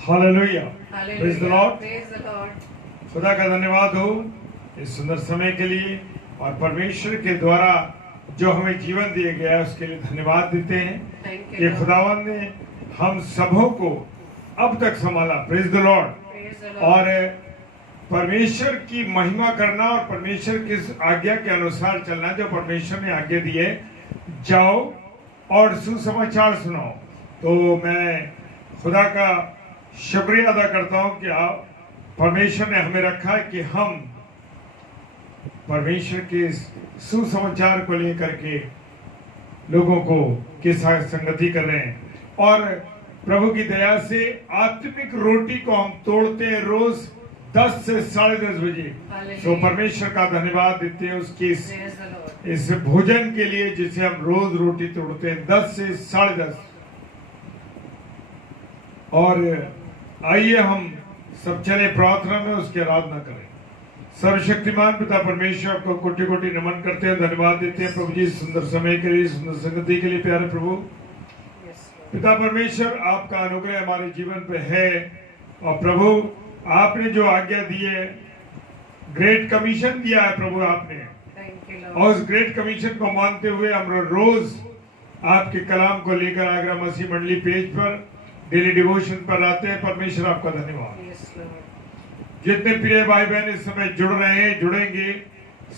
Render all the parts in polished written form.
Hallelujah, praise the Lord. Praise the Lord. खुदा का धन्यवाद हो इस सुंदर समय के लिए और परमेश्वर के द्वारा जो हमें जीवन दिया गया है उसके लिए धन्यवाद देते हैं Thank कि you, Lord. खुदावन ने हम सबों को अब तक संभाला। Praise the Lord. Praise the Lord. और परमेश्वर की महिमा करना और परमेश्वर की आज्ञा के अनुसार चलना जो परमेश्वर ने आज्ञा दी है, जाओ और सुसमाचार सुनाओ। तो मैं खुदा का शुक्रिया अदा करता हूँ कि आप परमेश्वर ने हमें रखा है कि हम परमेश्वर के सुसमाचार को लेकर के लोगों को के साथ संगति कर रहे हैं और प्रभु की दया से आत्मिक रोटी को हम तोड़ते हैं रोज 10 से 10:30 बजे। सो परमेश्वर का धन्यवाद देते हैं उसकी Praise the Lord. इस भोजन के लिए जिसे हम रोज रोटी तोड़ते हैं 10 से 10:30। और आइए हम सब चले प्रार्थना में उसकी आराधना करें। सर्वशक्तिमान पिता परमेश्वर को कोटि कोटि नमन करते हैं, धन्यवाद देते हैं प्रभु जी सुंदर समय के लिए, सुंदर संगति के लिए। प्यारे प्रभु Yes, Lord. पिता परमेश्वर आपका अनुग्रह हमारे जीवन पे है और प्रभु आपने जो आज्ञा दी है, ग्रेट कमीशन दिया है प्रभु आपने, Thank you, और Lord. उस ग्रेट कमीशन को मानते हुए हम रोज आपके कलाम को लेकर आगरा मसीह मंडली पेज पर डेली डिवोशन पर आते हैं। परमेश्वर आपका धन्यवाद। Yes, Lord. जितने प्रिय भाई बहन इस समय जुड़ रहे हैं, जुड़ेंगे,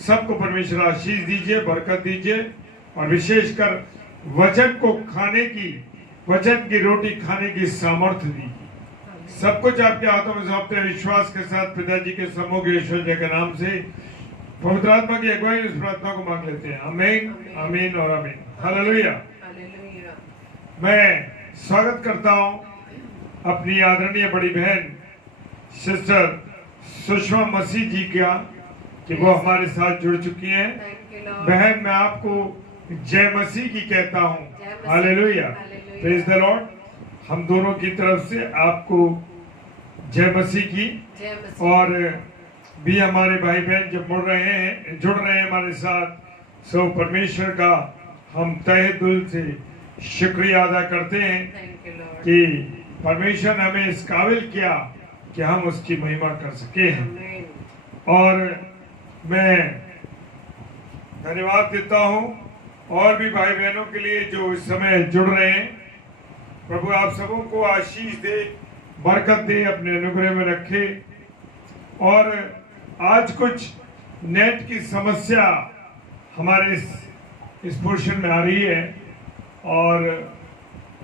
सबको परमेश्वर आशीष दीजिए, बरकत दीजिए और विशेषकर वचन को खाने की, वचन की रोटी खाने की सामर्थ्य दीजिए। सब कुछ आपके हाथों में सौंपते हैं विश्वास के साथ पिताजी के सम्मुख यीशु के नाम से पवित्र आत्मा की अगुवाई इस प्रार्थना को मांग लेते हैं। आमीन, आमीन और आमीन। हालेलुया। Hallelujah. मैं स्वागत करता हूं अपनी आदरणीय बड़ी बहन सिस्टर सुषमा मसीह जी का कि वो हमारे साथ जुड़ चुकी हैं। Thank you, Lord. बहन मैं आपको जय मसीह की कहता हूं। जय मसीह। Hallelujah, hallelujah. Praise the Lord. हम दोनों की तरफ से आपको जय मसीह की। जय मसीह। और भी हमारे भाई बहन जब जुड़ रहे हैं हमारे साथ, सो परमेश्वर का हम तहे दिल से शुक्रिया अदा करते हैं Thank you, Lord. कि परमेश्वर ने हमें इस काबिल किया कि हम उसकी महिमा कर सके हैं। Amen. और मैं धन्यवाद देता हूं और भी भाई बहनों के लिए जो इस समय जुड़ रहे हैं। प्रभु आप सबों को आशीष दे, बरकत दे, अपने अनुग्रह में रखे। और आज कुछ नेट की समस्या हमारे इस पोर्शन में आ रही है और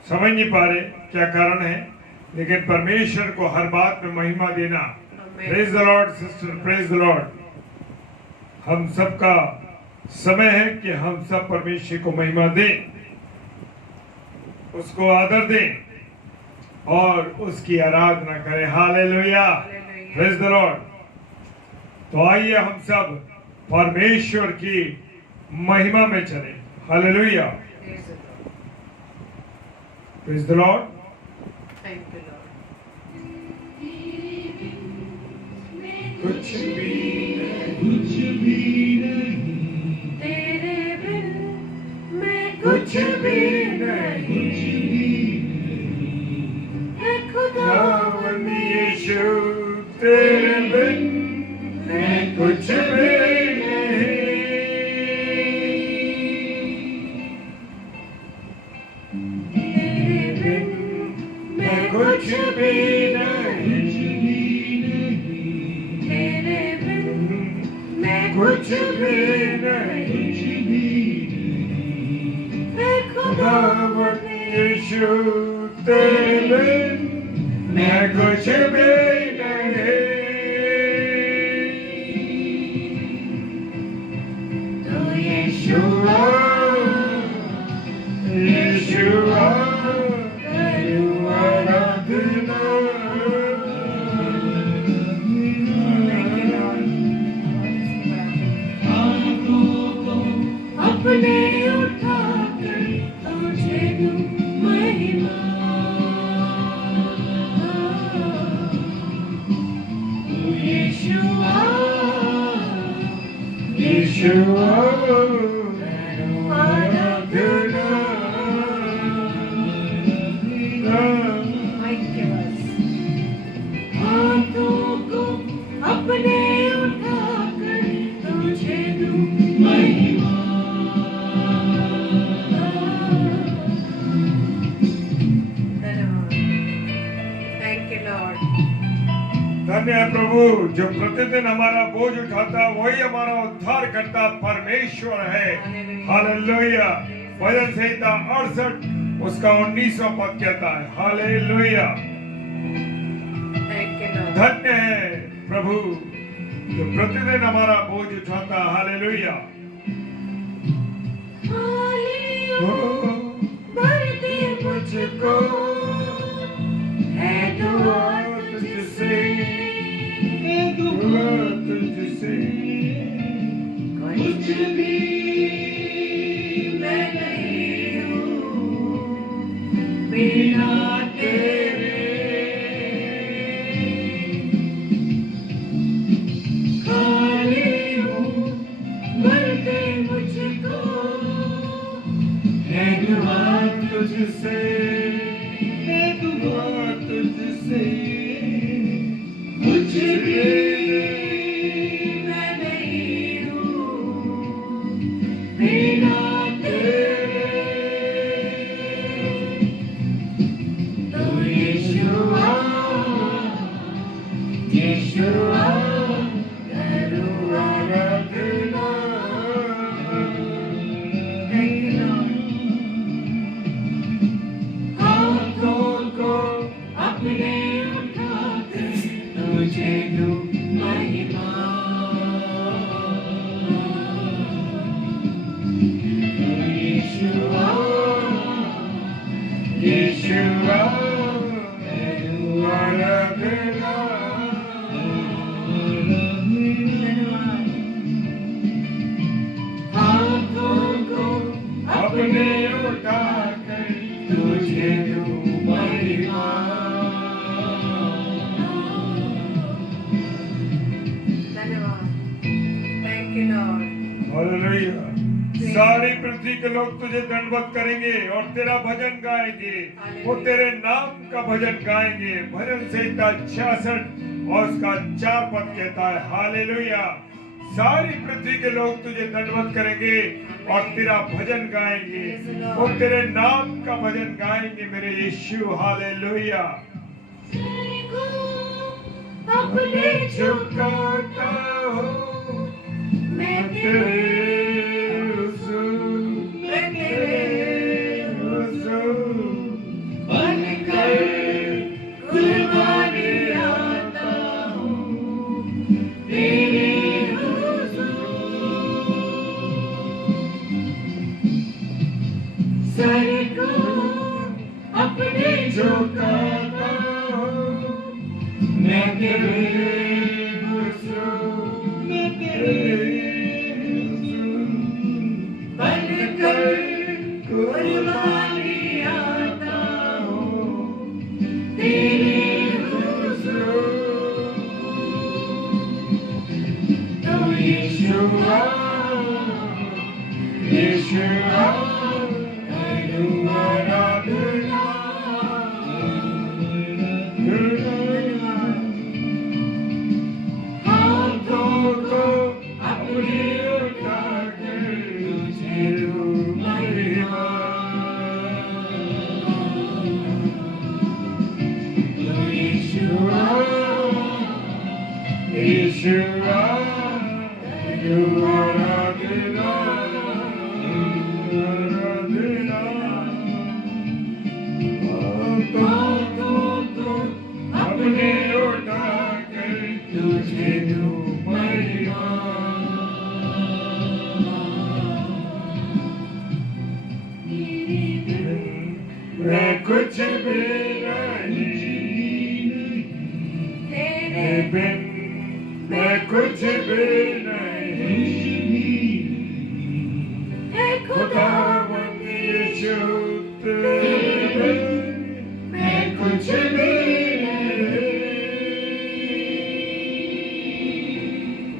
समझ नहीं पा रहे क्या कारण है, लेकिन परमेश्वर को हर बात में महिमा देना। Amen. Praise the Lord sister, praise the Lord. हम सबका समय है कि हम सब परमेश्वर को महिमा दें, उसको आदर दें और उसकी आराधना करें। Hallelujah, Hallelujah. Praise the Lord. तो आइए हम सब परमेश्वर की महिमा में चलें। Hallelujah, Praise the Lord. Praise the Lord. Thank you, Lord. कुछ भी तेरे बिन मैं कुछ भी नहीं, है खुदा खुदावन यीशु तेरे बिन मैं कुछ भी नहीं। तेरे बिन मैं कुछ भी नहीं, तेरे बिन मैं कुछ भी नहीं। है खुदा खुदावन यीशु तेरे बिन मैं कुछ भी नहीं। तो यीशुआ यीशुआ तेरी आराधना। अपने उठाकर तुझे दूं महिमा। तू यीशुआ यीशुआ तेरी आराधना। माइक के पास अपने उठाकर तुझे दूं महिमा। Thank you Lord. धन्य है प्रभु, जो प्रतिदिन हमारा बोझ उठाता वही हमारा उद्धार करता परमेश्वर है। हालेलुया। भजन संहिता 68 उसका 19वां पद कहता है हालेलुया। Thank you Lord. धन्य है प्रभु जो प्रतिदिन हमारा बोझ उठाता। हालेलुया। बढ़ते मुझको है दुआ तुझसे, है दुआ तुझसे, कुछ भी मैं नहीं हूँ बिना तेरे। खाली हूँ बढ़ते मुझको है दुआ तुझसे, है दुआ तुझसे, कुछ भी मैं नहीं हूँ बिना तेरे। तो यीशुआ यीशुआ करूँ आराधना। Thank you Lord। हाथों को अपने उठाकर तुझे दूं महिमा। यीशुआ यीशुआ करूं आराधना। हाथों को अपने उठाकर तुझे दूं महिमा। धन्यवाद। Thank you Lord. हालेलुया। सारी पृथ्वी के लोग तुझे दंडवत करेंगे और तेरा भजन गाएंगे। वो तेरे नाम का भजन गाएंगे। भजन संहिता 66 और उसका 4 पद कहता है हालेलुया। सारी पृथ्वी के लोग तुझे दंडवत करेंगे और तेरा भजन गाएंगे। वो तेरे नाम का भजन गाएंगे मेरे यीशु। हालेलुया। अपने झुकाता हूँ मैं तेरे तेरे हुजूर, मैं तेरे हुजूर। बनकर कुर्बानी आता हूँ तेरे हुजूर। सर को अपने झुकाता हूँ मैं तेरे हुजूर, मैं तेरे हुजूर। बनकर कुर्बानी आता हूँ तेरे हुजूर। तो यीशुआ यीशुआ करूं आराधना। हाथों को अपने उठाकर तुझे दूं महिमा। तो यीशुआ यीशुआ करूं आराधना, आराधना। हाथों को अपने उठाकर तुझे दूं महिमा। मैं कुछ भी नहीं तेरे बिन, मैं कुछ भी नहीं है खुदावंद यीशु तेरे बिन मैं कुछ भी नहीं।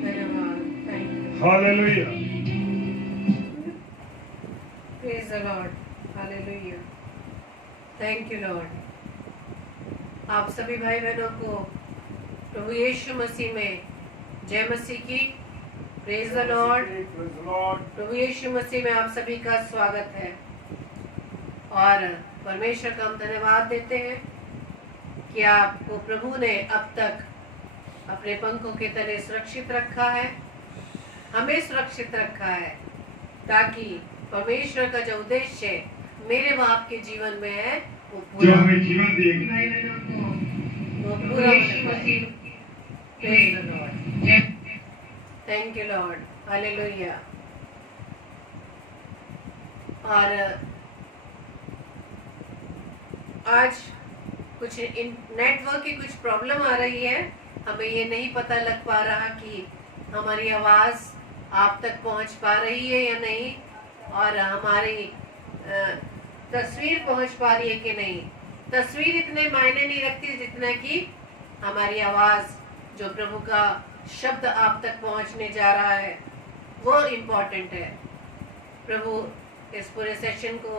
धन्यवाद। Thank you. Hallelujah. Praise the Lord. Hallelujah. Thank you Lord. आप सभी भाई बहनों को प्रभु यीशु मसीह में जय मसीह की। Praise the Lord. Praise the Lord. प्रभु यीशु मसीह में आप सभी का स्वागत है और परमेश्वर का हम धन्यवाद देते हैं कि आपको प्रभु ने अब तक अपने पंखों के तले सुरक्षित रखा है, हमें सुरक्षित रखा है, ताकि परमेश्वर का जो उद्देश्य मेरे व आपके जीवन में है वो जो पूरा हमें जीवन देगा। वो पूरा हो जाए। Praise the Lord. Thank you Lord. Hallelujah. और आज कुछ नेटवर्क की कुछ प्रॉब्लम आ रही है, हमें ये नहीं पता लग पा रहा कि हमारी आवाज़ आप तक पहुंच पा रही है या नहीं, और हमारी तस्वीर पहुंच पा रही है कि नहीं। तस्वीर इतने मायने नहीं रखती जितना कि हमारी आवाज़, जो प्रभु का शब्द आप तक पहुंचने जा रहा है, वो इम्पोर्टेंट है। प्रभु इस पूरे सेशन को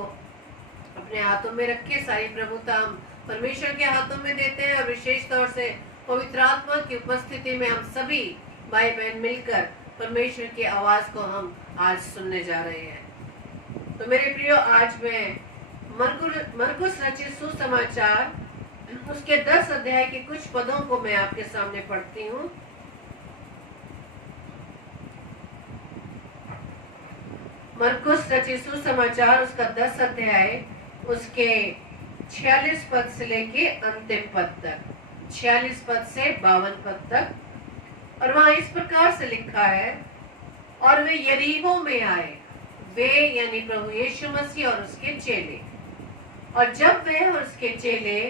अपने हाथों में रखे, सारी प्रभुता हम परमेश्वर के हाथों में देते हैं, और विशेष तौर से पवित्र आत्मा की उपस्थिति में हम सभी भाई बहन मिलकर परमेश्वर की आवाज को हम आज सुनने जा रहे हैं। तो मेरे प्रियो, आज मैं मरकुस रचित सुसमाचार उसके 10 अध्याय के कुछ पदों को मैं आपके सामने पढ़ती हूँ। मरकुस रचित सुसमाचार उसका 10 अध्याय उसके 46 पद से लेके अंतिम पद तक, 46 पद से 52 पद तक। और वहां इस प्रकार से लिखा है, और वे यरीहो में आए, वे यानी प्रभु यीशु मसीह और उसके चेले। और जब वे और उसके चेले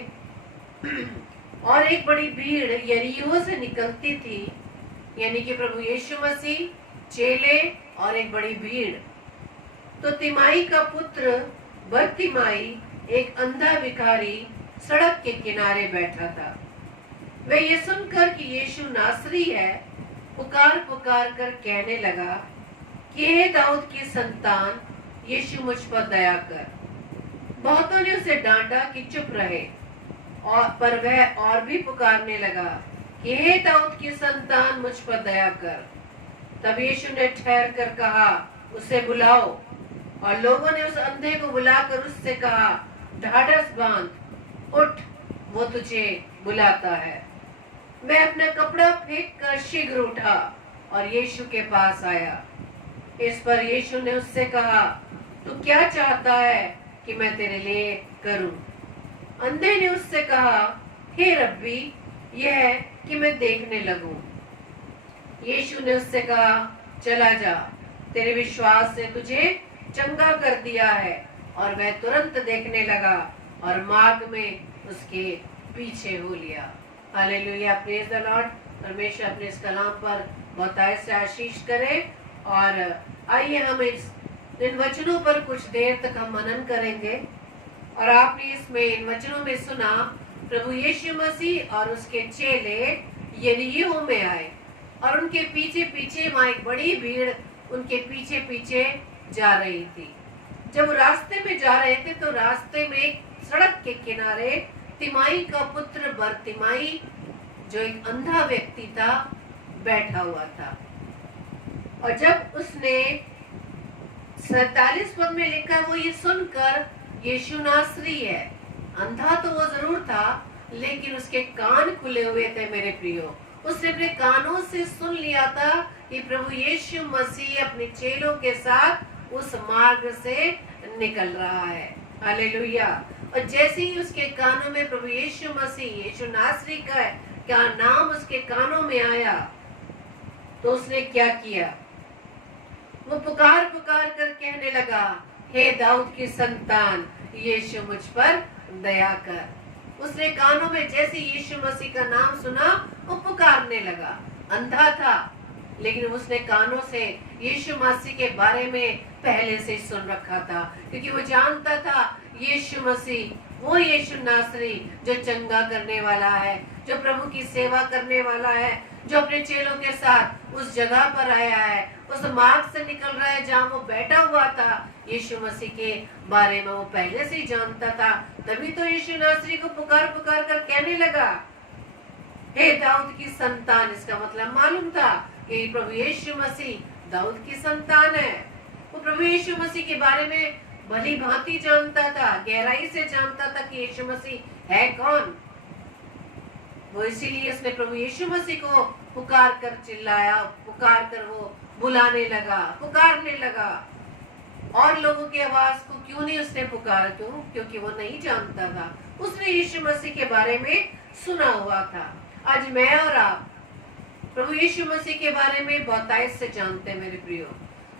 और एक बड़ी भीड़ यरीहो से निकलती थी, यानी कि प्रभु यीशु मसीह, चेले और एक बड़ी भीड़, तो तिमाई का पुत्र बरतिमाई, एक अंधा भिखारी, सड़क के किनारे बैठा था। वे ये सुनकर कि यीशु नासरी है, पुकार पुकार कर कहने लगा कि हे दाऊद की संतान, यीशु मुझ पर दया कर। बहुतों ने उसे डांटा कि चुप रहे, और पर वह और भी पुकारने लगा कि हे दाऊद की संतान, मुझ पर दया कर। तब यीशु ने ठहर कर कहा, उसे बुलाओ। और लोगों ने उस अंधे को बुलाकर उससे कहा, ढाढ़स बांध, उठ, वो तुझे बुलाता है। मैं अपना कपड़ा फेंक कर शीघ्र उठा और यीशु के पास आया। इस पर यीशु ने उससे कहा, तू क्या चाहता है कि मैं तेरे लिए करूं? अंधे ने उससे कहा, हे रब्बी, यह है कि मैं देखने लगूं। यीशु ने उससे कहा, चला जा, तेरे विश्वास से तुझे चंगा कर दिया है। और वह तुरंत देखने लगा और मार्ग में उसके पीछे हो लिया। Hallelujah, praise the Lord. परमेश्वर अपने इस कलाम पर बहुतायत से आशीष करे। और आइए हम इन वचनों पर कुछ देर तक हम मनन करेंगे। और आपने इसमें इन वचनों में सुना, प्रभु यीशु मसीह और उसके चेले यरीहो में आए, और उनके पीछे पीछे वहाँ एक बड़ी भीड़ उनके पीछे पीछे जा रही थी। जब वो रास्ते में जा रहे थे तो रास्ते में एक सड़क के किनारे तिमाई का पुत्र बरतिमाई, जो एक अंधा व्यक्ति था, बैठा हुआ था। और जब उसने 47 पद में लिखा, वो ये सुनकर, यीशु नासरी है, अंधा तो वो जरूर था, लेकिन उसके कान खुले हुए थे। मेरे प्रियो, उसने अपने कानों से सुन लिया था कि प्रभु यीशु मसीह अपने चेलों के साथ उस मार्ग से निकल रहा है। हालेलुया। और जैसे ही उसके कानों में प्रभु यीशु मसीह, यीशु नासरी का क्या नाम उसके कानों में आया, तो उसने क्या किया? वो पुकार पुकार कर कहने लगा, हे दाऊद की संतान, यीशु मुझ पर दया कर। उसने कानों में जैसे यीशु मसीह का नाम सुना, वो पुकारने लगा। अंधा था, लेकिन उसने कानों से यीशु मसीह के बारे में पहले से सुन रखा था, क्योंकि वो जानता था यीशु मसीह वो यीशु नासरी जो चंगा करने वाला है, जो प्रभु की सेवा करने वाला है, जो अपने चेलों के साथ उस जगह पर आया है, उस मार्ग से निकल रहा है जहाँ वो बैठा हुआ था। यीशु मसीह के बारे में वो पहले से ही जानता था, तभी तो यीशु नासरी को पुकार पुकार कर कहने लगा हे दाऊद की संतान, इसका मतलब मालूम था कि प्रभु यीशु मसीह दाऊद की संतान है। वो प्रभु यीशु मसीह के बारे में भली भांति जानता था, गहराई से जानता था कि यीशु मसीह है कौन। वो इसीलिए उसने प्रभु यीशु मसीह को पुकार कर चिल्लाया, पुकार कर वो बुलाने लगा, पुकारने लगा। और लोगों की आवाज को क्यों नहीं उसने पुकारा? क्योंकि वो नहीं जानता था। उसने यीशु मसीह के बारे में सुना हुआ था। आज मैं और आप प्रभु यीशु मसीह के बारे में बहुतायत से जानते हैं मेरे प्रियो।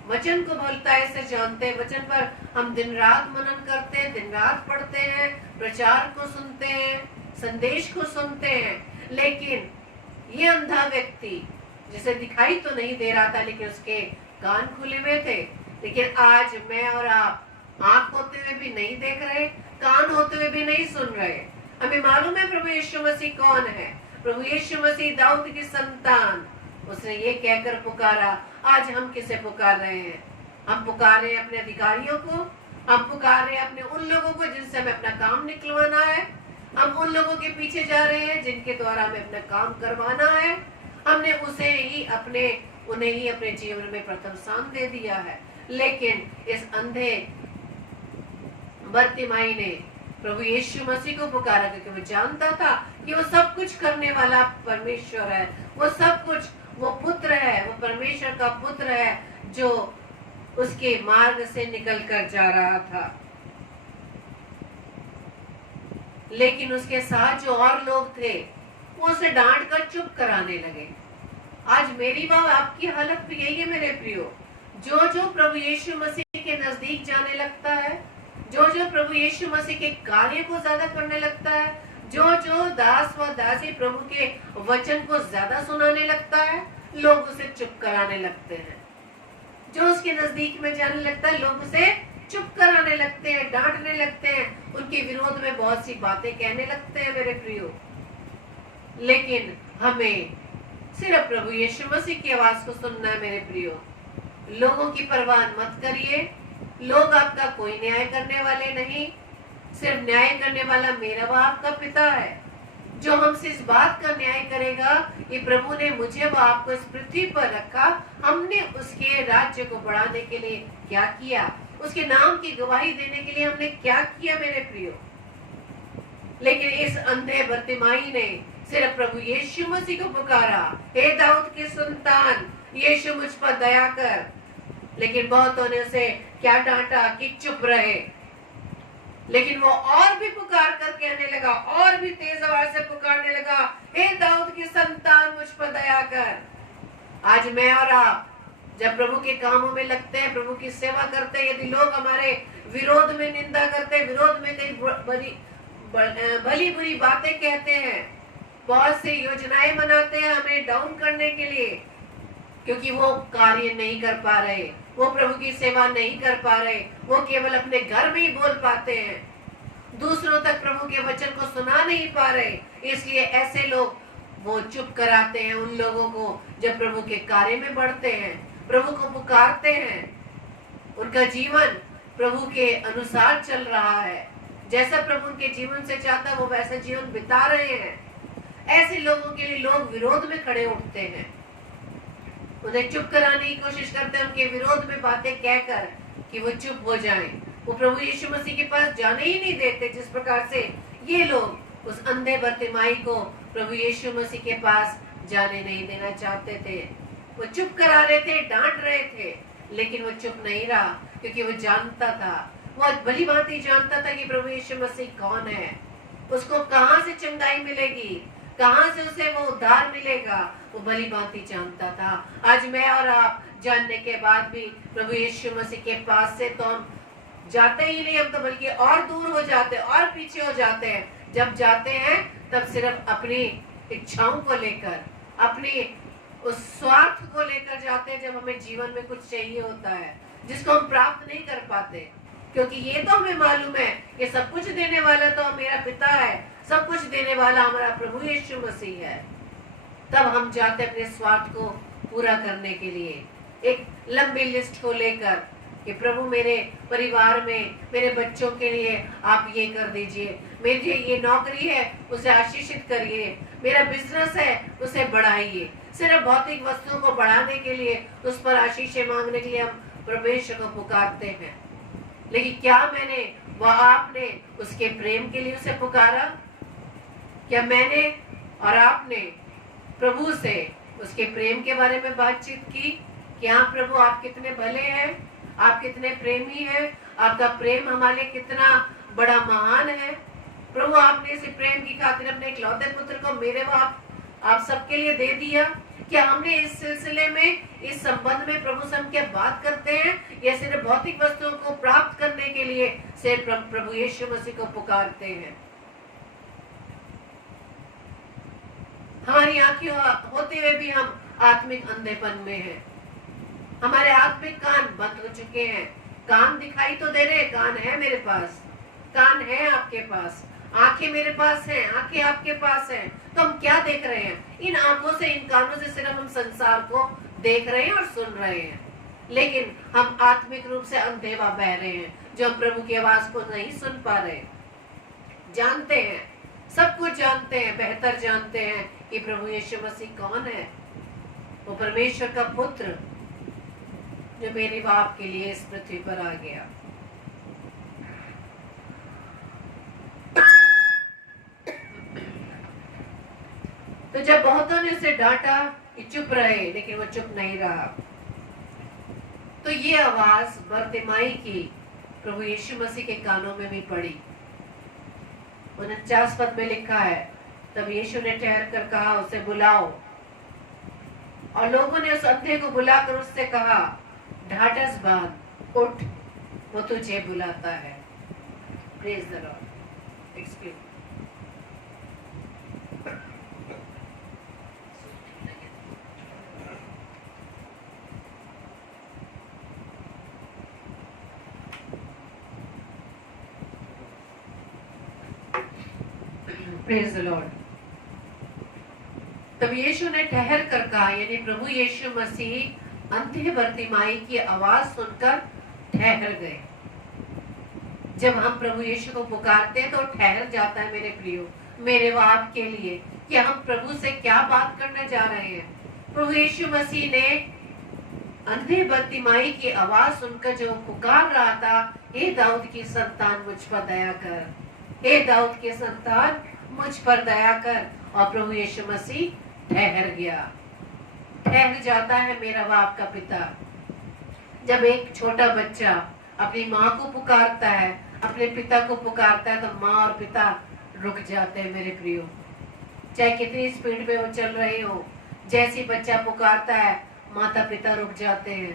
वचन को बहुतायत से जानते हैं, वचन पर हम दिन रात मनन करते हैं, दिन रात पढ़ते हैं, प्रचार को सुनते हैं, संदेश को सुनते हैं। लेकिन ये अंधा व्यक्ति जिसे दिखाई तो नहीं दे रहा था, लेकिन उसके कान खुले हुए थे। लेकिन आज मैं और आप आंख होते हुए भी नहीं देख रहे, कान होते हुए भी नहीं सुन रहे। हमें मालूम है प्रभु यीशु मसीह कौन है। प्रभु यीशु मसीह दाऊद की संतान, उसने ये कहकर पुकारा। आज हम किसे पुकार रहे हैं? हम पुकार रहे हैं अपने अधिकारियों को, हम पुकार रहे हैं अपने उन लोगों को जिनसे हमें अपना काम निकलवाना है, हम उन लोगों के पीछे जा रहे हैं जिनके द्वारा हमें अपना काम करवाना है। हमने उन्हें ही अपने जीवन में प्रथम स्थान दे दिया है। लेकिन इस अंधे बर्तिमाई ने प्रभु यीशु मसीह को पुकारा क्योंकि वो जानता था कि वो सब कुछ करने वाला परमेश्वर है, वो सब कुछ, वो पुत्र है, वो परमेश्वर का पुत्र है जो उसके मार्ग से निकल कर जा रहा था। लेकिन उसके साथ जो और लोग थे वो उसे डांट कर चुप कराने लगे। आज मेरी बात, आपकी हालत भी यही है मेरे प्रियो। जो प्रभु यीशु मसीह के नजदीक जाने लगता है, जो प्रभु यीशु मसीह के कार्य को ज्यादा करने लगता है, जो दास व दासी प्रभु के वचन को ज्यादा सुनाने लगता है, लोग उसे चुप कराने लगते हैं। जो उसके नजदीक में जाने लगता है, लोग उसे चुप कराने लगते हैं, डांटने लगते हैं, उनके विरोध में बहुत सी बातें कहने लगते हैं मेरे प्रियो। लेकिन हमें सिर्फ प्रभु यीशु मसीह की आवाज को सुनना है मेरे प्रियो। लोगों की परवाह मत करिए। लोग आपका कोई न्याय करने वाले नहीं, सिर्फ न्याय करने वाला मेरा व आपका पिता है, जो हमसे इस बात का न्याय करेगा कि प्रभु ने मुझे व आपको इस पृथ्वी पर रखा, हमने उसके राज्य को बढ़ाने के लिए क्या किया, उसके नाम की गवाही देने के लिए हमने क्या किया मेरे प्रियो। लेकिन इस अंधे बर्तिमाई ने सिर्फ प्रभु यीशु मसीह को पुकारा, हे दाऊद की संतान, यीशु मुझ पर दया कर। लेकिन बहुतों ने उसे क्या डांटा कि चुप रहे। लेकिन वो और भी पुकार कर कहने लगा, और भी तेज आवाज से पुकारने लगा, हे दाऊद की संतान, मुझ पर दया कर। आज मैं और आप जब प्रभु के कामों में लगते हैं, प्रभु की सेवा करते हैं, यदि लोग हमारे विरोध में निंदा करते हैं, विरोध में कई भली बुरी बातें कहते हैं, बहुत सी योजनाएं बनाते हैं हमें डाउन करने के लिए, क्योंकि वो कार्य नहीं कर पा रहे, वो प्रभु की सेवा नहीं कर पा रहे, वो केवल अपने घर में ही बोल पाते हैं, दूसरों तक प्रभु के वचन को सुना नहीं पा रहे। इसलिए ऐसे लोग वो चुप कराते हैं उन लोगों को जब प्रभु के कार्य में बढ़ते हैं, प्रभु को पुकारते हैं, उनका जीवन प्रभु के अनुसार चल रहा है, जैसा प्रभु उनके जीवन से चाहता है वो वैसा जीवन बिता रहे हैं। ऐसे लोगों के लिए लोग विरोध में खड़े उठते हैं, उन्हें चुप कराने की कोशिश करते हैं, उनके विरोध में बातें कहकर कि वो चुप हो जाएं। वो प्रभु यीशु मसीह के पास जाने ही नहीं देते, जिस प्रकार से ये लोग उस अंधे बर्तिमाई को प्रभु यीशु मसीह के पास जाने नहीं देना चाहते थे। वो चुप करा रहे थे, डांट रहे थे, लेकिन वो चुप नहीं रहा, क्योंकि वो जानता था, वो भली भांति जानता था कि प्रभु यीशु मसीह कौन है, उसको कहां से चंगाई मिलेगी, कहां से उसे वो उद्धार मिलेगा, वो भली भांति जानता था। आज मैं और आप जानने के बाद भी प्रभु यीशु मसीह के पास से तो हम जाते ही नहीं, हम तो बल्कि और दूर हो जाते, और पीछे हो जाते हैं। जब जाते हैं तब सिर्फ अपनी इच्छाओं को लेकर, अपनी उस स्वार्थ को लेकर जाते हैं, जब हमें जीवन में कुछ चाहिए होता है जिसको हम प्राप्त नहीं कर पाते, क्योंकि ये तो हमें मालूम है कि सब कुछ देने वाला तो मेरा पिता है, सब कुछ देने वाला हमारा प्रभु यीशु मसीह है। तब हम जाते अपने स्वार्थ को पूरा करने के लिए, एक लंबी लिस्ट को लेकर कि प्रभु मेरे परिवार में मेरे बच्चों के लिए आप ये कर दीजिए, मेरी ये नौकरी है उसे आशीषित करिए, मेरा बिजनेस है उसे बढ़ाइए। सिर्फ भौतिक वस्तुओं को बढ़ाने के लिए, उस पर आशीषें मांगने के लिए हम परमेश्वर को पुकारते हैं। लेकिन क्या मैंने व आपने उसके प्रेम के लिए उसे पुकारा? क्या मैंने और आपने प्रभु से उसके प्रेम के बारे में बातचीत की कि हाँ प्रभु, आप कितने भले हैं, आप कितने प्रेमी हैं, आपका प्रेम हमारे लिए कितना बड़ा महान है। प्रभु, आपने इस प्रेम की खातिर अपने इकलौते पुत्र को मेरे व आप सबके लिए दे दिया। क्या हमने इस सिलसिले में, इस संबंध में प्रभु से हम क्या बात करते हैं, या सिर्फ भौतिक वस्तुओं को प्राप्त करने के लिए सिर्फ प्रभु यीशु मसीह को पुकारते हैं? हमारी आंखें होते हुए भी हम आत्मिक अंधेपन में हैं। हमारे आत्मिक कान बंद हो चुके हैं। कान दिखाई तो दे रहे, कान है मेरे पास, कान है आपके पास, आंखें मेरे पास हैं, आंखें आपके पास हैं, तो हम क्या देख रहे हैं? इन आंखों से, इन कानों से सिर्फ हम संसार को देख रहे हैं और सुन रहे हैं, लेकिन हम आत्मिक रूप से अंधेवा बह रहे हैं, जो प्रभु की आवाज को नहीं सुन पा रहे। जानते हैं, सब कुछ जानते हैं, बेहतर जानते हैं कि प्रभु यीशु मसीह कौन है। वो परमेश्वर का पुत्र जो मेरे बाप के लिए इस पृथ्वी पर आ गया। तो जब बहुतों ने उसे डांटा कि चुप रहे, लेकिन वो चुप नहीं रहा, तो ये आवाज बरतिमाई की प्रभु यीशु मसीह के कानों में भी पड़ी। 49 पद में लिखा है, तब यीशु ने ठहर कर कहा, उसे बुलाओ। और लोगों ने उस अंधे को बुलाकर उससे कहा, ढाढ़स बांध, उठ, वो तुझे बुलाता है। Praise the Lord. Excuse. Praise the Lord. तब यीशु ने ठहर कर कहा, यानी प्रभु यीशु मसीह अंधे बरतिमाई की आवाज सुनकर ठहर गए। जब हम प्रभु यीशु को पुकारते हैं तो ठहर जाता है। मेरे प्रियो, मेरे व आपके लिए कि हम प्रभु से क्या बात करने जा रहे हैं। प्रभु यीशु मसीह ने अंधे बरतिमाई की आवाज सुनकर जो पुकार रहा था, हे दाऊद की संतान मुझ पर दया कर, हे दाऊद की संतान मुझ पर दया कर। और प्रभु यीशु मसीह ठहर गया। ठहर जाता है मेरा व आपका पिता। जब एक छोटा बच्चा अपनी माँ को पुकारता है, अपने पिता को पुकारता है, तो माँ और पिता रुक जाते हैं। मेरे प्रियो, चाहे कितनी स्पीड में वो चल रहे हो, जैसी बच्चा पुकारता है माता पिता रुक जाते हैं।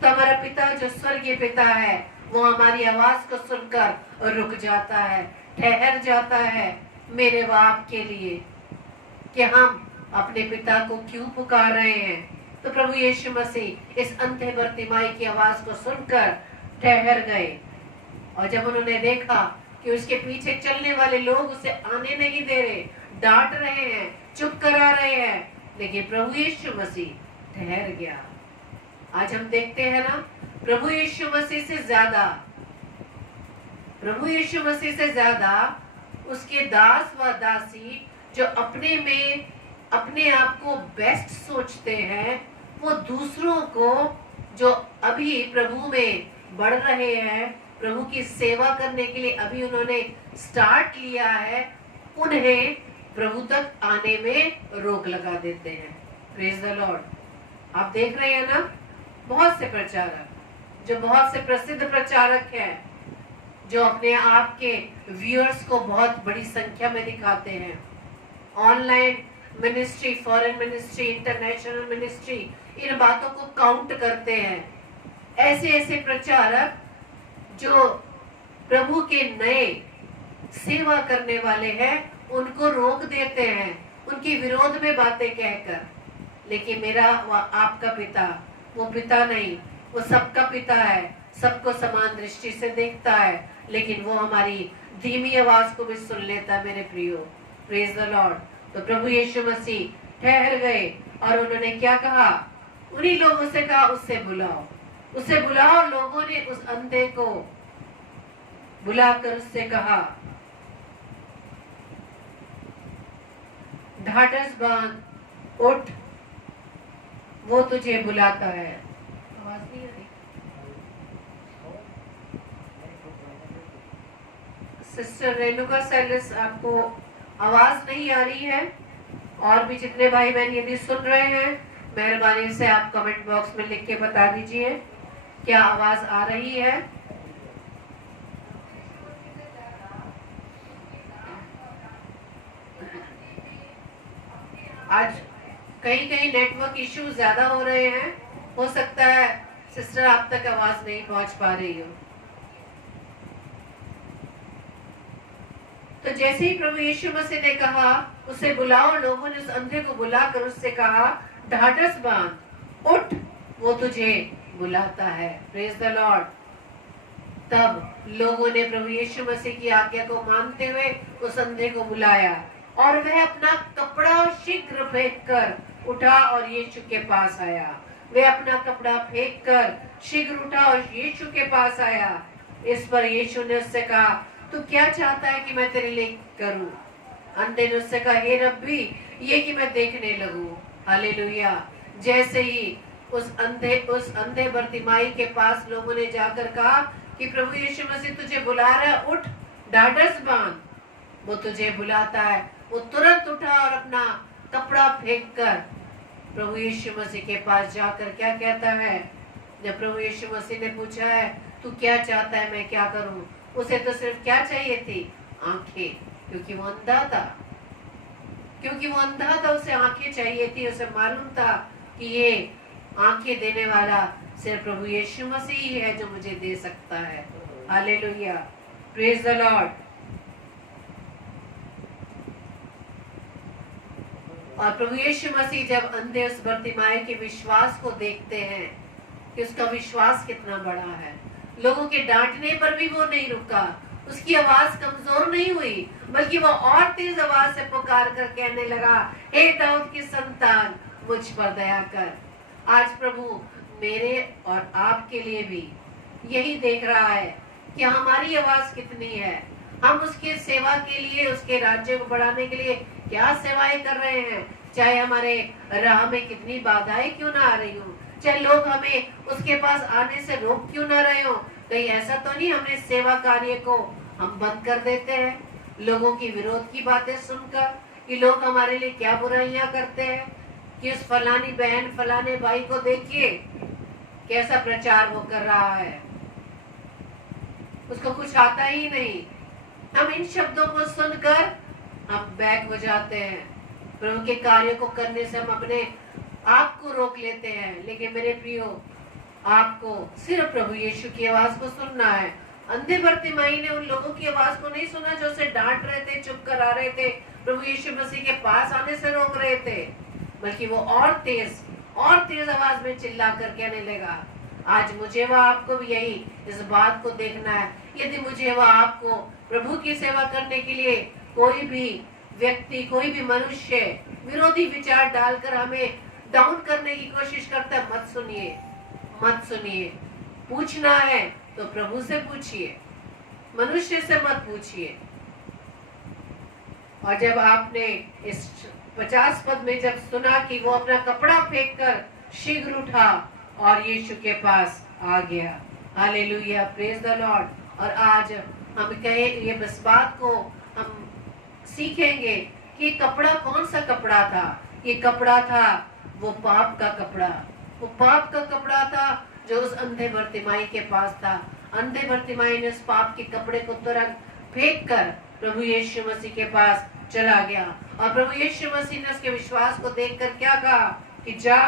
तो हमारा पिता जो स्वर्गीय पिता है, वो हमारी आवाज को सुनकर रुक जाता है, ठहर जाता है मेरे व आपके लिए कि हम अपने पिता को क्यों पुकार रहे हैं। तो प्रभु यीशु मसीह इस अंधे बरतिमाई की आवाज को सुनकर ठहर गए। और जब उन्होंने देखा कि उसके पीछे चलने वाले लोग उसे आने नहीं दे रहे, डांट रहे हैं, चुप करा रहे हैं, लेकिन प्रभु यीशु मसीह ठहर गया। आज हम देखते हैं ना, प्रभु यीशु मसीह से ज्यादा, प्रभु यीशु मसीह से ज्यादा उसके दास व दासी जो अपने में अपने आप को बेस्ट सोचते हैं, वो दूसरों को जो अभी प्रभु में बढ़ रहे हैं, प्रभु की सेवा करने के लिए अभी उन्होंने स्टार्ट लिया है, उन्हें प्रभु तक आने में रोक लगा देते हैं। Praise the Lord. आप देख रहे हैं ना, बहुत से प्रचारक, जो बहुत से प्रसिद्ध प्रचारक हैं, जो अपने आप के व्यूअर्स को बहुत बड़ी संख्या में दिखाते हैं, online ministry, foreign ministry, international ministry, इन बातों को काउंट करते हैं। ऐसे ऐसे प्रचारक जो प्रभु के नए सेवा करने वाले हैं, उनको रोक देते हैं, उनके विरोध में बातें कहकर। लेकिन मेरा आपका पिता वो पिता नहीं, वो सबका पिता है, सबको समान दृष्टि से देखता है, लेकिन वो हमारी धीमी आवाज को भी सुन लेता है। मेरे प्रियो, प्रेज द लॉर्ड। तो प्रभु यीशु मसीह ठहर गए और उन्होंने क्या कहा? उन्हीं लोगों से कहा, उससे बुलाओ, उसे बुलाओ। लोगों ने उस अंधे को बुलाकर उससे कहा, ढाढ़स बांध, उठ, वो तुझे बुलाता है। आवाज नहीं आ रही? सिस्टर रेणुका सैलिस, आपको आवाज नहीं आ रही है? और भी जितने भाई बहन यदि सुन रहे हैं, मेहरबानी से आप कमेंट बॉक्स में लिख के बता दीजिए क्या आवाज आ रही है। आज कहीं कहीं नेटवर्क इश्यू ज्यादा हो रहे हैं, हो सकता है सिस्टर आप तक आवाज नहीं पहुंच पा रही हो। तो जैसे ही प्रभु यीशु मसीह ने कहा उसे बुलाओ, लोगों ने उस अंधे को बुलाकर उससे कहा ढाढ़स बांध, उठ, वो तुझे बुलाता है। Praise the Lord. तब लोगों ने प्रभु यीशु मसीह की आज्ञा को मानते हुए उस अंधे को बुलाया और वह अपना कपड़ा शीघ्र फेंक कर उठा और यीशु के पास आया। वह अपना कपड़ा फेंक कर शीघ्र उठा और यीशु के पास आया। इस पर यीशु ने उससे कहा, तू क्या चाहता है कि मैं तेरे लिए करूं? अंधे ने उससे कहा, हे रब्बी, ये कि मैं देखने लगूं। हालेलुया। जैसे ही उस अंधे बरतिमाई के पास लोगों ने जाकर कहा कि प्रभु यीशु मसीह तुझे बुला रहा है, उठ, ढाढ़स बांध, वो तुझे बुलाता है। वो तुरंत उठा और अपना कपड़ा फेंक कर प्रभु यीशु मसीह के पास जाकर क्या कहता है? जब प्रभु यीशु मसीह ने पूछा है तू क्या चाहता है मैं क्या करूं, उसे तो सिर्फ क्या चाहिए थी? आंखें, क्योंकि वो अंधा था, उसे आंखें चाहिए थी। उसे मालूम था कि ये आंखें देने वाला सिर्फ प्रभु यीशु मसीह ही है जो मुझे दे सकता है। Hallelujah, praise the Lord. और प्रभु यीशु मसीह जब अंधे उस बरतिमाई के विश्वास को देखते हैं कि उसका विश्वास कितना बड़ा है, लोगों के डांटने पर भी वो नहीं रुका, उसकी आवाज कमजोर नहीं हुई, बल्कि वो और तेज आवाज से पुकार कर कहने लगा, हे दाऊद की संतान, मुझ पर दया कर। आज प्रभु मेरे और आपके लिए भी यही देख रहा है कि हमारी आवाज कितनी है। हम उसकी सेवा के लिए, उसके राज्य को बढ़ाने के लिए क्या सेवाएं कर रहे हैं, चाहे हमारे राह में कितनी बाधाएं क्यों ना आ रही हो, चाहे लोग हमें उसके पास आने से रोक क्यों ना रहे हो। कहीं ऐसा तो नहीं हमने सेवा कार्य को हम बंद कर देते हैं लोगों की विरोध की बातें सुनकर कि लोग हमारे लिए क्या बुराइयां करते हैं कि उस फलानी बहन फलाने भाई को देखिए कैसा प्रचार वो कर रहा है, उसको कुछ आता ही नहीं। हम इन शब्दों को सुनकर हम बैक हो जाते हैं, प्रभु के कार्य को करने से हम अपने आप को रोक लेते हैं। लेकिन मेरे प्रियो, आपको सिर्फ प्रभु यीशु की आवाज को सुनना है। अंधे बरतिमाई ने उन लोगों की आवाज को नहीं सुना जो उसे डांट रहे थे, चुप करा रहे थे, प्रभु यीशु मसीह के पास आने से रोक रहे थे, बल्कि वो और तेज आवाज में चिल्ला कर कहने लगा, आज मुझे व आपको भी यही इस बात को देखना है। यदि मुझे व आपको प्रभु की सेवा करने के लिए कोई भी व्यक्ति, कोई भी मनुष्य विरोधी विचार डालकर हमें डाउन करने की कोशिश करता है, मत सुनिए। पूछना है तो प्रभु से पूछिए, मनुष्य से मत पूछिए। और जब आपने इस 50 पद में जब सुना कि वो अपना कपड़ा फेंक कर शीघ्र उठा और यीशु के पास आ गया। Hallelujah, praise the Lord. और आज हम कहे ये इस बात को हम सीखेंगे कि कपड़ा कौन सा कपड़ा था। ये कपड़ा था वो पाप का कपड़ा था जो उस अंधे बरतिमाई के पास था। अंधे बरतिमाई ने उस पाप के कपड़े को तुरंत फेंक कर प्रभु यीशु मसीह के पास चला गया। और प्रभु यीशु मसीह ने उसके विश्वास को देखकर क्या कहा कि जा,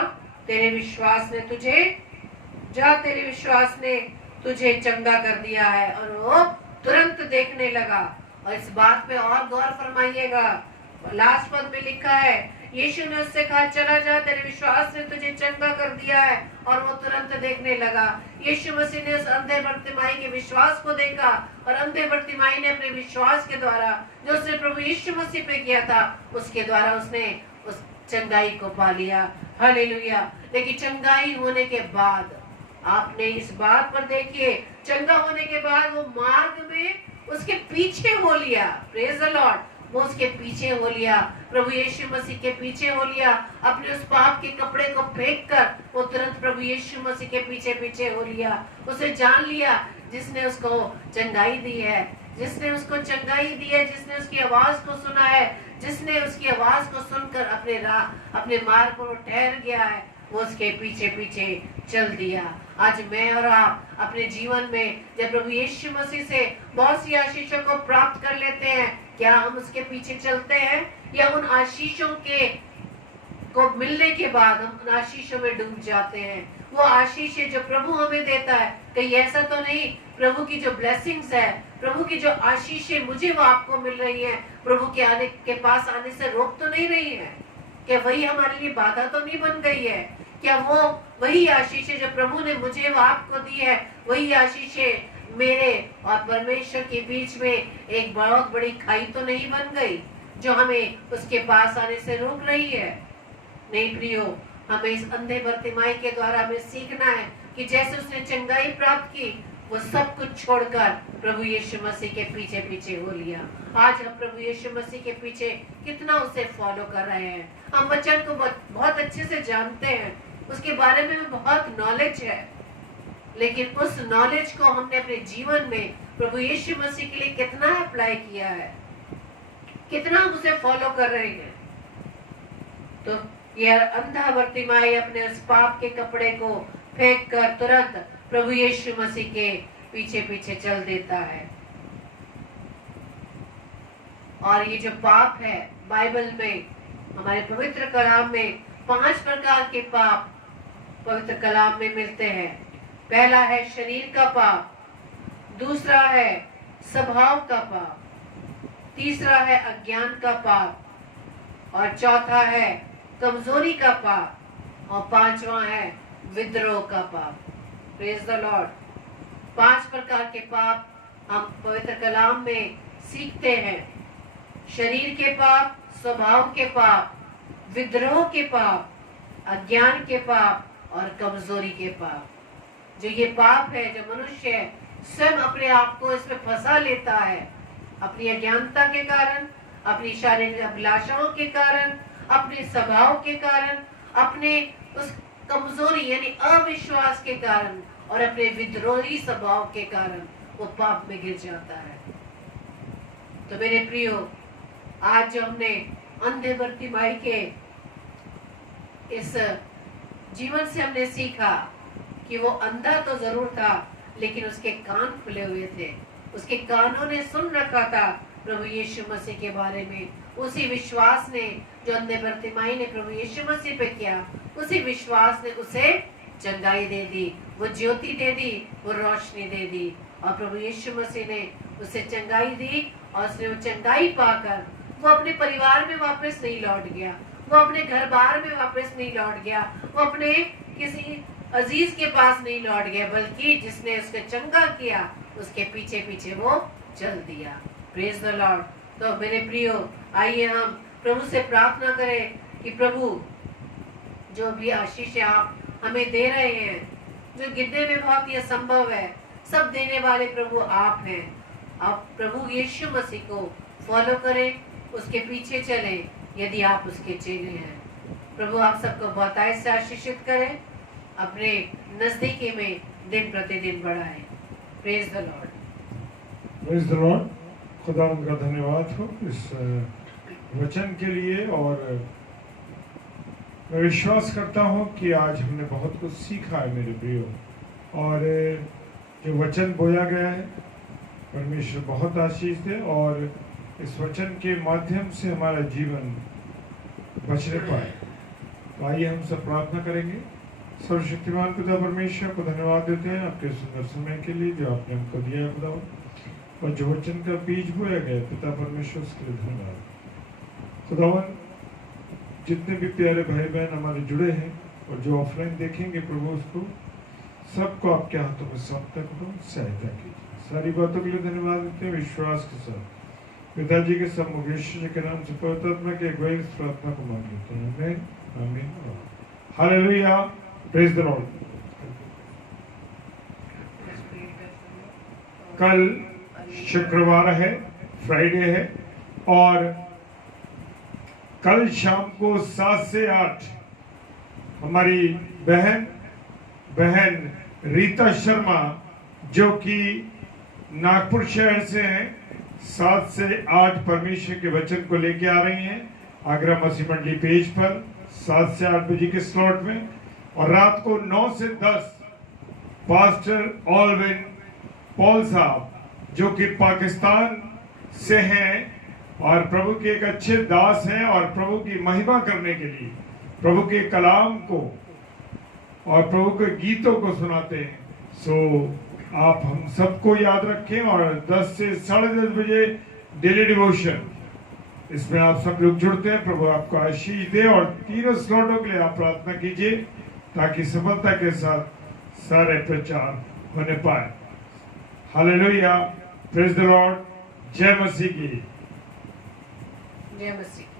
तेरे विश्वास ने तुझे चंगा कर दिया है। और वो तुरंत देखने लगा। और इस बात पे और गौर फरमाइएगा, लास्ट पद में लिखा है, यीशु ने उससे कहा, चला जा, तेरे विश्वास ने तुझे चंगा कर दिया है। और वो तुरंत देखने लगा। यीशु मसीह ने उस अंधे बरतिमाई के विश्वास को देखा और अंधे बरतिमाई ने अपने विश्वास के द्वारा जो उसने प्रभु यीशु मसीह पे किया था, उसके द्वारा उसने उस चंगाई को पा लिया। हालेलुया। लेकिन चंगाई होने के बाद आपने इस बात पर देखिए, चंगा होने के बाद वो मार्ग में उसके पीछे हो लिया। Praise the Lord. वो उसके पीछे हो लिया। प्रभु यीशु मसीह के पीछे हो लिया, अपने उस पाप के कपड़े को फेंक कर वो तुरंत प्रभु यीशु मसीह के पीछे पीछे हो लिया। उसे जान लिया जिसने उसको चंगाई दी है, जिसने उसको चंगाई दी है, जिसने उसकी आवाज को सुना है, जिसने उसकी आवाज को सुनकर अपने मार्ग पर ठहर गया है, वो उसके पीछे पीछे चल दिया। आज मैं और आप अपने जीवन में जब प्रभु यीशु मसीह से बहुत सी आशीषों को प्राप्त कर लेते हैं, क्या हम उसके पीछे चलते हैं या उन आशीषों को मिलने के बाद हम उन आशीषों में डूब जाते हैं? वो आशीषें जो प्रभु हमें देता है, कहीं ऐसा तो नहीं प्रभु की जो ब्लेसिंग्स है, प्रभु की जो आशीषें मुझे वो आपको मिल रही है, प्रभु के आने के पास आने से रोक तो नहीं रही है? क्या वही हमारे लिए बाधा तो नहीं बन गई है? क्या वो वही आशीषें जो प्रभु ने मुझे वो आपको दी है, वही आशीषें मेरे और परमेश्वर के बीच में एक बहुत बड़ी खाई तो नहीं बन गई जो हमें उसके पास आने से रोक रही है? नहीं प्रियो, हमें इस अंधे बर्तिमाई के द्वारा हमें सीखना है कि जैसे उसने चंगाई प्राप्त की, वो सब कुछ छोड़कर प्रभु यीशु मसीह के पीछे पीछे हो लिया। आज हम प्रभु यीशु मसीह के पीछे कितना उसे फॉलो कर रहे हैं? हम वचन को बहुत अच्छे से जानते हैं, उसके बारे में बहुत नॉलेज है, लेकिन उस नॉलेज को हमने अपने जीवन में प्रभु यीशु मसीह के लिए कितना अप्लाई किया है, कितना हम उसे फॉलो कर रहे हैं? तो यह अंधा बर्तिमाई अपने उस पाप के कपड़े को फेंक कर तुरंत प्रभु यीशु मसीह के पीछे पीछे चल देता है। और ये जो पाप है, बाइबल में हमारे पवित्र कलाम में 5 प्रकार के पाप पवित्र कलाम में मिलते हैं। पहला है शरीर का पाप, दूसरा है स्वभाव का पाप, तीसरा है अज्ञान का पाप, और चौथा है कमजोरी का पाप, और पांचवा है विद्रोह का पाप। Praise the Lord. 5 प्रकार के पाप हम पवित्र कलाम में सीखते हैं। शरीर के पाप, स्वभाव के पाप, विद्रोह के पाप, अज्ञान के पाप और कमजोरी के पाप। जो ये पाप है, जो मनुष्य स्वयं अपने आप को इसमें फंसा लेता है, अपनी अज्ञानता के कारण, अपनी शारीरिक अभिलाषाओं के कारण, अपने स्वभाव के कारण, अपने उस कमजोरी यानी अविश्वास के कारण और अपने विद्रोही स्वभाव के कारण वो पाप में गिर जाता है। तो मेरे प्रियो, आज जो हमने अंधे बर्तिमाई के इस जीवन से हमने सीखा कि वो अंधा तो जरूर था, लेकिन उसके कान खुले हुए थे, उसके कानों ने सुन रखा था प्रभु यीशु मसीह के बारे में। उसी विश्वास ने जो अंधे बर्तिमाई ने प्रभु यीशु मसीह पे किया, उसी विश्वास ने उसे चंगाई दे दी, वो ज्योति दे दी, वो रोशनी दे दी। और प्रभु यीशु मसीह ने उसे चंगाई दी और उसने वो चंगाई पाकर वो अपने परिवार में वापस नहीं लौट गया, वो अपने घर बार में वापस नहीं लौट गया, वो अपने किसी अजीज के पास नहीं लौट गया, बल्कि जिसने उसको चंगा किया उसके पीछे पीछे वो चल दिया। Praise the Lord. तो मेरे प्रियो, आइए हम प्रभु से प्रार्थना करें कि प्रभु जो भी आशीष आप हमें दे रहे हैं, जो गिनने में बहुत ही असंभव है, सब देने वाले प्रभु आप हैं। आप प्रभु यीशु मसीह को फॉलो करें, उसके पीछे चलें यदि आप उसके चेले हैं। प्रभु आप सबको बहुतायत से आशीषित करें, अपने नजदीकी में दिन प्रतिदिन बढ़ाएं। Praise the Lord. Praise the Lord. खुदा उनका धन्यवाद हो इस वचन के लिए। और मैं विश्वास करता हूँ कि आज हमने बहुत कुछ सीखा है मेरे प्रियो, और जो वचन बोया गया है परमेश्वर बहुत आशीष दे, और इस वचन के माध्यम से हमारा जीवन बचने पाए। तो आइए हम सब प्रार्थना करेंगे। सर्वशक्तिमान पिता परमेश्वर को धन्यवाद देते हैं आपके सुंदर समय के लिए जो आपने हमको दिया है खुदा, और जो वचन का बीज बोया गया पिता परमेश्वर उसके लिए धन्यवाद। खुदावन, जितने भी प्यारे भाई बहन हमारे जुड़े हैं और जो ऑफलाइन देखेंगे प्रभु, उसको सबको आपके हाथों में सौंपते हैं, सहायता कीजिए। सारी बातों के लिए धन्यवाद देते हैं विश्वास के साथ पिताजी के सब मुकेश्वर के नाम से पवित्र आत्मा के अगुवाई इस प्रार्थना को मांग लेते हैं। आमीन आमीन हालेलुया। Praise the Lord. कल शुक्रवार है, फ्राइडे है, और कल शाम को 7 से 8 हमारी बहन रीता शर्मा जो कि नागपुर शहर से हैं, 7 से 8 परमेश्वर के वचन को लेके आ रही हैं आगरा मसीह मंडली पेज पर 7 से 8 बजे के स्लॉट में। और रात को 9 से 10 पास्टर ऑलविन पॉल साहब जो कि पाकिस्तान से हैं और प्रभु के एक अच्छे दास हैं और प्रभु की महिमा करने के लिए प्रभु के कलाम को और प्रभु के गीतों को सुनाते हैं। सो आप हम सबको याद रखें। और 10 से 10:30 बजे डेली डिवोशन, इसमें आप सब लोग जुड़ते हैं। प्रभु आपको आशीष दे और तीनों स्लॉटों के लिए आप प्रार्थना कीजिए ताकि सफलता के साथ सारे प्रचार होने पाए। हालेलुया, प्रेज द लॉर्ड, जय मसीह की। जय मसीह।